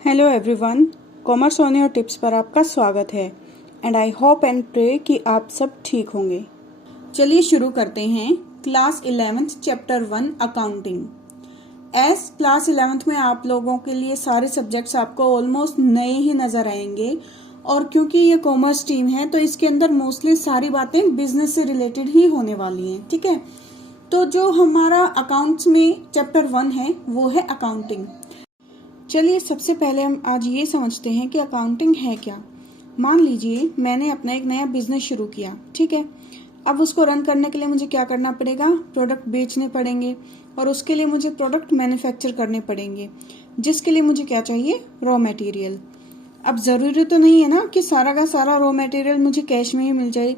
Hello everyone, commerce on your tips पर आपका स्वागत है and I hope and pray कि आप सब ठीक होंगे। चलिए शुरू करते हैं। Class 11th chapter 1 accounting. As class 11th में आप लोगों के लिए सारे सब्जेक्ट्स आपको ऑलमोस्ट नए ही नजर आएंगे और क्योंकि ये कॉमर्स टीम है तो इसके अंदर मोस्टली सारी बातें बिजनेस से रिलेटेड ही होने वाली हैं। ठीक है, तो जो हमारा अकाउंट्स में चैप्टर 1 है वो है अकाउंटिंग। चलिए सबसे पहले हम आज ये समझते हैं कि अकाउंटिंग है क्या। मान लीजिए मैंने अपना एक नया बिजनेस शुरू किया, ठीक है। अब उसको रन करने के लिए मुझे क्या करना पड़ेगा, प्रोडक्ट बेचने पड़ेंगे और उसके लिए मुझे प्रोडक्ट मैन्युफैक्चर करने पड़ेंगे, जिसके लिए मुझे क्या चाहिए, रॉ मटेरियल। अब जरूरी तो नहीं है ना कि सारा का सारा रॉ मटेरियल मुझे कैश में ही मिल जाए,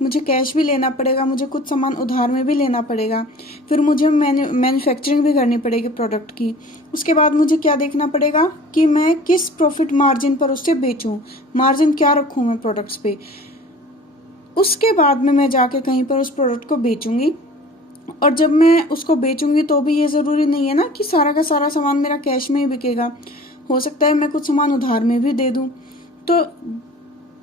मुझे कैश भी लेना पड़ेगा, मुझे कुछ सामान उधार में भी लेना पड़ेगा, फिर मुझे मैन्युफैक्चरिंग भी करनी पड़ेगी प्रोडक्ट की। उसके बाद मुझे क्या देखना पड़ेगा कि मैं किस प्रॉफिट मार्जिन पर उससे बेचूं, मार्जिन क्या रखूं मैं प्रोडक्ट्स पे। उसके बाद में मैं जाके कहीं पर उस प्रोडक्ट को बेचूंगी और जब मैं उसको बेचूंगी तो भी ये जरूरी नहीं है ना कि सारा का सारा सामान मेरा कैश में ही बिकेगा, हो सकता है मैं कुछ सामान उधार में भी दे दूं। तो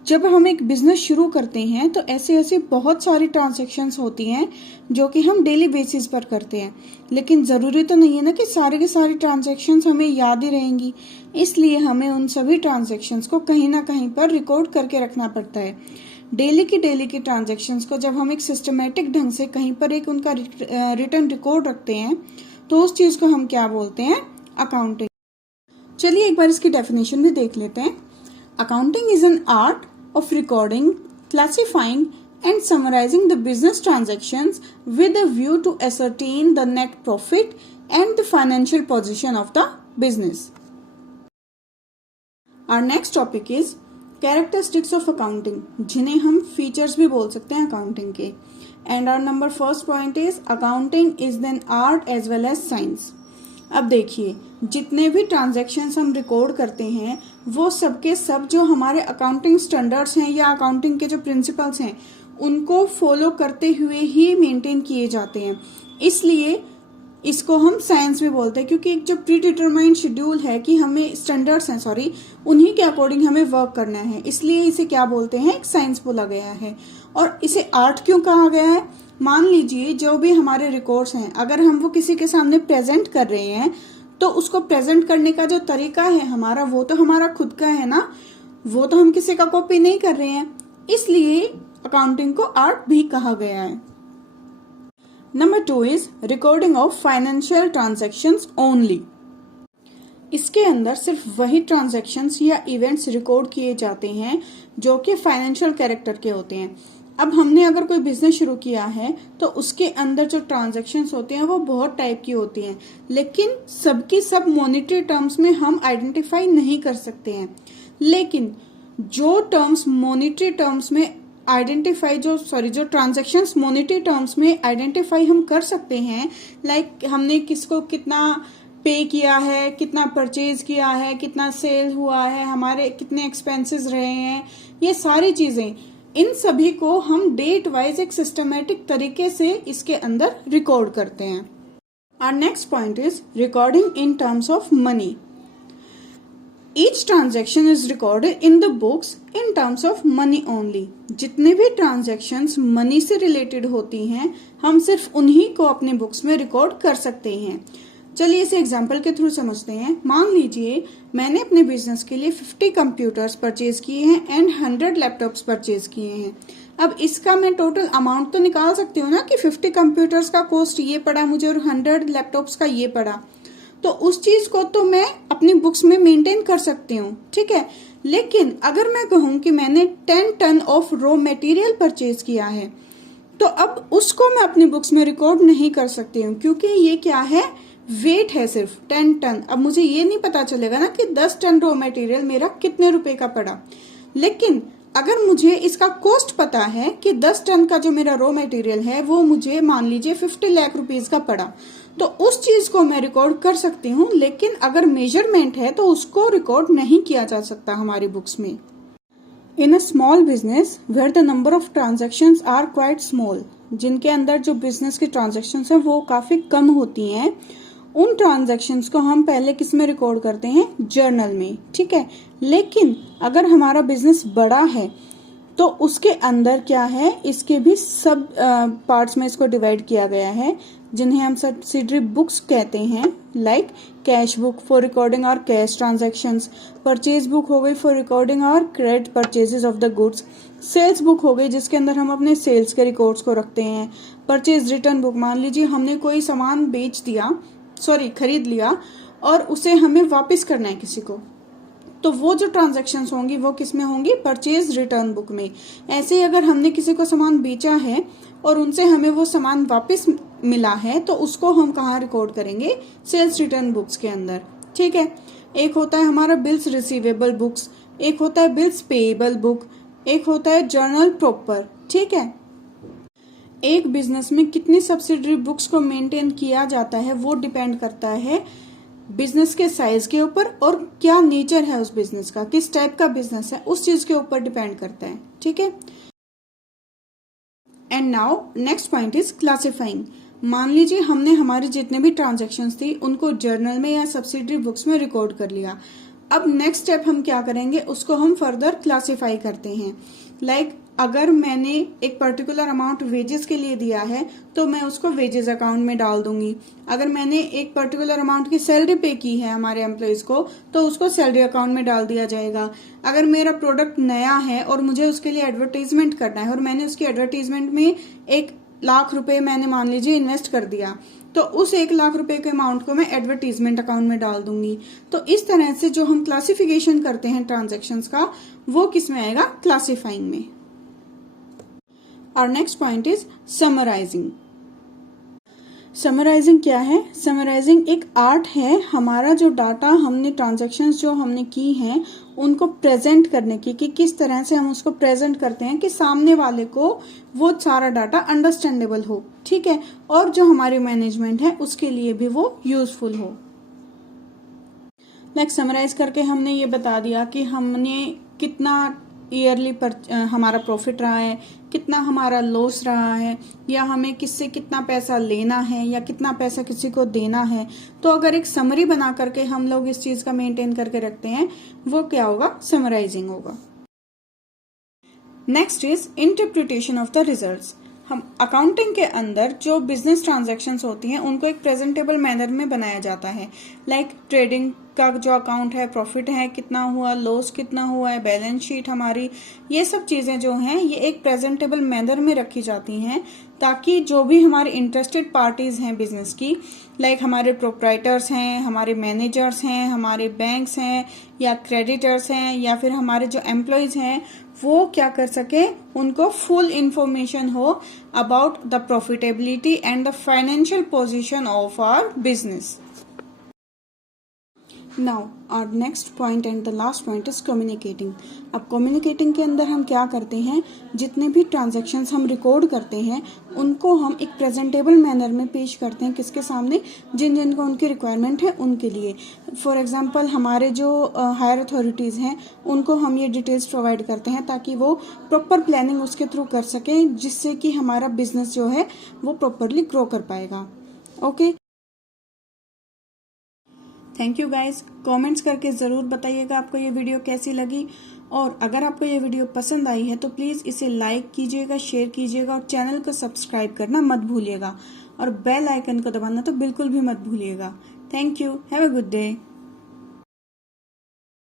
जब हम एक बिजनेस शुरू करते हैं तो ऐसे बहुत सारी ट्रांजैक्शंस होती हैं जो कि हम डेली बेसिस पर करते हैं, लेकिन ज़रूरी तो नहीं है ना कि सारे के सारी ट्रांजैक्शंस हमें याद ही रहेंगी। इसलिए हमें उन सभी ट्रांजैक्शंस को कहीं ना कहीं पर रिकॉर्ड करके रखना पड़ता है। डेली की ट्रांजैक्शंस को जब हम एक सिस्टमेटिक ढंग से कहीं पर एक उनका रिटर्न रिकॉर्ड रखते हैं तो उस चीज़ को हम क्या बोलते हैं, अकाउंटिंग। चलिए एक बार इसकी डेफिनेशन भी देख लेते हैं। Accounting is an art of recording, classifying and summarizing the business transactions with a view to ascertain the net profit and the financial position of the business. Our next topic is characteristics of accounting, जिन्हें हम features भी बोल सकते हैं accounting के। And our number first point is accounting is an art as well as science. अब देखिए, जितने भी ट्रांजैक्शंस हम रिकॉर्ड करते हैं वो सबके सब जो हमारे अकाउंटिंग स्टैंडर्ड्स हैं या अकाउंटिंग के जो प्रिंसिपल्स हैं उनको फॉलो करते हुए ही मेंटेन किए जाते हैं। इसलिए इसको हम साइंस भी बोलते हैं, क्योंकि एक जो प्री डिटरमाइंड शेड्यूल है कि हमें स्टैंडर्ड्स हैं उन्हीं के अकॉर्डिंग हमें वर्क करना है, इसलिए इसे क्या बोलते हैं, एक साइंस बोला गया है। और इसे आर्ट क्यों कहा गया है, मान लीजिए जो भी हमारे रिकॉर्ड्स हैं अगर हम वो किसी के सामने प्रेजेंट कर रहे हैं तो उसको प्रेजेंट करने का जो तरीका है हमारा, वो तो हमारा खुद का है ना, वो तो हम किसी का कॉपी नहीं कर रहे हैं, इसलिए अकाउंटिंग को आर्ट भी कहा गया है। Number 2 is recording of financial transactions only. इसके अंदर सिर्फ वही ट्रांजैक्शंस या इवेंट्स रिकॉर्ड किए जाते हैं जो कि फाइनेंशियल कैरेक्टर के होते हैं। अब हमने अगर कोई बिजनेस शुरू किया है तो उसके अंदर जो ट्रांजैक्शंस होते हैं वो बहुत टाइप की होती हैं, लेकिन सबकी सब मॉनेटरी टर्म्स में हम आइडेंटिफाई नहीं कर सकते हैं। लेकिन जो टर्म्स मॉनेटरी टर्म्स में आइडेंटिफाई जो ट्रांजैक्शंस मॉनेटरी टर्म्स में आइडेंटिफाई हम कर सकते हैं, लाइक हमने किसको कितना पे किया है, कितना परचेज किया है, कितना सेल हुआ है, हमारे कितने एक्सपेंसेस रहे हैं, ये सारी चीजें, इन सभी को हम डेट वाइज एक सिस्टमेटिक तरीके से इसके अंदर रिकॉर्ड करते हैं। Our next point is recording in terms of money. Each transaction is recorded in the books in terms of money only. जितने भी ट्रांजेक्शन्स मनी से रिलेटेड होती हैं हम सिर्फ उन्हीं को अपने बुक्स में रिकॉर्ड कर सकते हैं। चलिए इसे एग्जाम्पल के थ्रू समझते हैं। मान लीजिए मैंने अपने बिजनेस के लिए 50 कंप्यूटर्स परचेज किए हैं एंड 100 लैपटॉप्स परचेज किए हैं। अब इसका मैं टोटल अमाउंट तो निकाल सकती हूँ ना कि 50 कंप्यूटर्स का कॉस्ट ये पड़ा मुझे और 100 लैपटॉप्स का ये पड़ा, तो उस चीज को तो मैं अपनी बुक्स में मेंटेन कर सकती हूँ, ठीक है। लेकिन अगर मैं कहूँ कि मैंने 10 ton of raw material purchase किया है तो अब उसको मैं अपनी बुक्स में रिकॉर्ड नहीं कर सकती हूँ, क्योंकि ये क्या है, वेट है सिर्फ 10 टन। अब मुझे ये नहीं पता चलेगा ना कि 10 टन रॉ मटेरियल मेरा कितने रुपए का पड़ा। लेकिन अगर मुझे इसका कॉस्ट पता है कि 10 टन का जो मेरा रॉ मटेरियल है वो मुझे मान लीजिए 50 लाख रुपीज का पड़ा, तो उस चीज को मैं रिकॉर्ड कर सकती हूँ। लेकिन अगर मेजरमेंट है तो उसको रिकॉर्ड नहीं किया जा सकता हमारी बुक्स में। In a small business where the number of transactions are quite small, जिनके अंदर जो बिजनेस की ट्रांजैक्शंस हैं वो काफी कम होती हैं, उन ट्रांजैक्शंस को हम पहले किस में रिकॉर्ड करते हैं, जर्नल में, ठीक है। लेकिन अगर हमारा बिजनेस बड़ा है तो उसके अंदर क्या है, इसके भी सब पार्ट्स में इसको डिवाइड किया गया है, जिन्हें हम सब्सिडरी बुक्स कहते हैं। Like cash book for recording और कैश ट्रांजैक्शंस, परचेज बुक हो गई फॉर रिकॉर्डिंग और credit purchases of the goods, sales book हो गई जिसके अंदर हम अपने सेल्स के रिकॉर्ड्स को रखते हैं, परचेज रिटर्न बुक, मान लीजिए हमने कोई सामान खरीद लिया और उसे हमें वापस करना है किसी को, तो वो जो ट्रांजैक्शंस होंगी वो किस में होंगी, परचेज रिटर्न बुक में। ऐसे ही अगर हमने किसी को सामान बेचा है और उनसे हमें वो सामान वापस मिला है तो उसको हम कहाँ रिकॉर्ड करेंगे, सेल्स रिटर्न बुक्स के अंदर, ठीक है। एक होता है हमारा बिल्स रिसीवेबल बुक्स, एक होता है बिल्स पेएबल बुक, एक होता है जर्नल प्रॉपर, ठीक है। एक बिजनेस में कितनी सब्सिडरी बुक्स को मेंटेन किया जाता है वो डिपेंड करता है बिजनेस के साइज के ऊपर और क्या नेचर है उस बिजनेस का, किस टाइप का बिजनेस है, उस चीज के ऊपर डिपेंड करता है, ठीक है। And now next point is classifying. मान लीजिए हमने हमारे जितने भी ट्रांजैक्शंस थी उनको जर्नल में या सब्सिडरी बुक्स में रिकॉर्ड कर लिया। अब नेक्स्ट स्टेप हम क्या करेंगे, उसको हम फर्दर क्लासिफाई करते हैं। लाइक अगर मैंने एक पर्टिकुलर अमाउंट वेजेस के लिए दिया है तो मैं उसको वेजेस अकाउंट में डाल दूंगी। अगर मैंने एक पर्टिकुलर अमाउंट की सैलरी पे की है हमारे एम्प्लॉयज को तो उसको सैलरी अकाउंट में डाल दिया जाएगा। अगर मेरा प्रोडक्ट नया है और मुझे उसके लिए एडवर्टाइजमेंट करना है और मैंने उसकी एडवर्टाइजमेंट में 1,00,000 रुपए मैंने मान लीजिए इन्वेस्ट कर दिया, तो उस 1,00,000 रुपए के अमाउंट को मैं एडवर्टीजमेंट अकाउंट में डाल दूंगी। तो इस तरह से जो हम क्लासिफिकेशन करते हैं ट्रांजैक्शंस का, वो किस में आएगा, क्लासिफाइंग में। और next point is summarising. Summarising क्या है, समराइजिंग एक आर्ट है हमारा जो डाटा हमने ट्रांजैक्शंस जो हमने की हैं उनको प्रेजेंट करने की, कि किस तरह से हम उसको प्रेजेंट करते हैं कि सामने वाले को वो सारा डाटा अंडरस्टैंडेबल हो, ठीक है, और जो हमारी मैनेजमेंट है उसके लिए भी वो यूजफुल हो। लाइक समराइज करके हमने ये बता दिया कि हमने कितना ईयरली पर हमारा प्रॉफिट रहा है, कितना हमारा लॉस रहा है, या हमें किससे कितना पैसा लेना है या कितना पैसा किसी को देना है। तो अगर एक समरी बना करके हम लोग इस चीज का मेंटेन करके रखते हैं वो क्या होगा, समराइजिंग होगा। Next is interpretation of the results. हम अकाउंटिंग के अंदर जो बिजनेस ट्रांजैक्शंस होती हैं उनको एक प्रेजेंटेबल मैनर में बनाया जाता है। लाइक ट्रेडिंग का जो अकाउंट है, प्रॉफिट है कितना हुआ, लॉस कितना हुआ है, बैलेंस शीट हमारी, ये सब चीजें जो हैं ये एक प्रेजेंटेबल मैनर में रखी जाती हैं ताकि जो भी हमारे इंटरेस्टेड पार्टीज हैं बिजनेस की, लाइक हमारे प्रोप्राइटर्स हैं, हमारे मैनेजर्स हैं, हमारे बैंक्स हैं या क्रेडिटर्स हैं या फिर हमारे जो एम्प्लॉयज हैं, वो क्या कर सके, उनको फुल इंफॉर्मेशन हो about the profitability and the financial position of our business. Now our next point and the last point is communicating. अब कम्युनिकेटिंग के अंदर हम क्या करते हैं, जितने भी ट्रांजैक्शंस हम रिकॉर्ड करते हैं उनको हम एक प्रेजेंटेबल मैनर में पेश करते हैं, किसके सामने, जिन जिन को उनकी रिक्वायरमेंट है उनके लिए। फॉर एग्जांपल हमारे जो हायर अथॉरिटीज़ हैं उनको हम ये डिटेल्स प्रोवाइड करते हैं ताकि वो प्रॉपर प्लानिंग उसके थ्रू कर सकें, जिससे कि हमारा बिजनेस जो है वो प्रॉपरली ग्रो कर पाएगा। Okay, thank you guys. Comments करके ज़रूर बताइएगा आपको ये वीडियो कैसी लगी, और अगर आपको ये वीडियो पसंद आई है तो प्लीज़ इसे लाइक कीजिएगा, शेयर कीजिएगा और चैनल को सब्सक्राइब करना मत भूलिएगा, और बेल आइकन को दबाना तो बिल्कुल भी मत भूलिएगा। Thank you, have a good day.